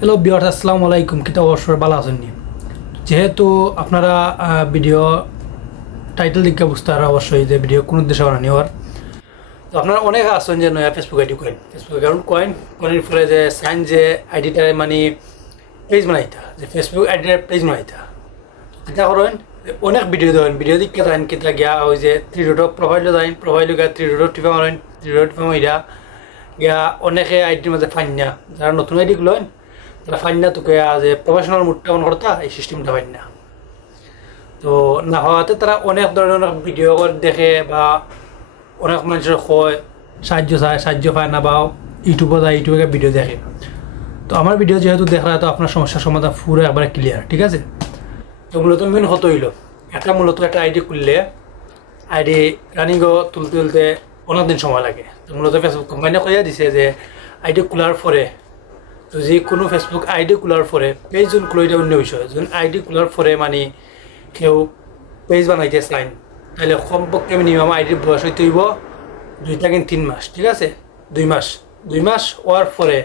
Hello viewers, আসসালামু আলাইকুম। কিতা অবসর ভালো আছেন নি? যেহেতু আপনারা ভিডিও টাইটেল দিকে বুঝতে পারা অবশ্যই যে ভিডিও কোন উদ্দেশ্যে বানানি হওয়ার। তো আপনারা অনেক আছেন যে নয়া ফেসবুক আইডি করেন, ফেসবুক অ্যাকাউন্ট কয়েন ফলে যে সাইন যে আইডিটা মানে পেজ বানাইতা, যে ফেসবুক আইডিটার পেজ বানাইতা কিতা করেন, অনেক ভিডিও দেন, ভিডিও দিকে দেন কিতা গিয়া ওই যে থ্রি ডট প্রোফাইলও দেন, প্রোফাইলও গিয়া থ্রি ডট টিপা মারেন, থ্রি ডট টিপা মাইরা গিয়া অনেকে আইডির মধ্যে ফাইনা যারা নতুন আইডি গুলোন তারা ফাইনা তোকে যে প্রফেশনাল মুডটা অন করতা এই সিস্টেমটা ফাইনা। তো না হওয়াতে তারা অনেক ধরনের ভিডিও দেখে বা অনেক মানুষের হয় সাহায্য চায়, সাহায্য পায় না, বা ইউটিউবে যায়, ইউটিউবে ভিডিও দেখে। তো আমার ভিডিও যেহেতু দেখা তো আপনার সমস্যার সমাধান পুরো একবারে ক্লিয়ার, ঠিক আছে? তো মূলত মেন হতো হইল মূলত একটা আইডি খুললে আইডি রানিংও তুলতে তুলতে অনেক দিন সময় লাগে। তো মূলত ফেসবুক কোম্পানিয়ে কইয়া দিছে যে আইডি খোলার পরে, তো যে কোনো ফেসবুক আইডি খোলার পরে পেজ যোন খুলে এটা অন্য বিষয়, যোন আইডি খোলার পরে মানে কেউ পেজ বানাইতে চাইন তাহলে কমপক্ষে মিনিমাম আইডির বয়স হইতে হইব 2 থেকে 3 মাস, ঠিক আছে? 2 মাস হওয়ার পরে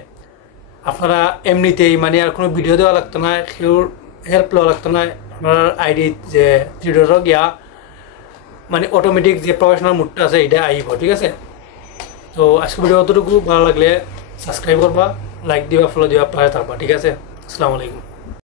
আপনারা এমনিতেই মানে আর কোনো ভিডিও দেওয়া লাগতো না, কেউ হেল্প লওয়া লাগতো না। আপনার আইডি যে থ্রিডর গিয়া মানে অটোমেটিক যে প্রফেশনাল মুডটা আছে এটা আইব, ঠিক আছে? তো আজকে ভিডিও অতটুকু ভালো লাগলে সাবস্ক্রাইব করবা, লাইক দিবা, ফলো দিবা, পাশে থাকবা, ঠিক আছে? আসসালামু আলাইকুম।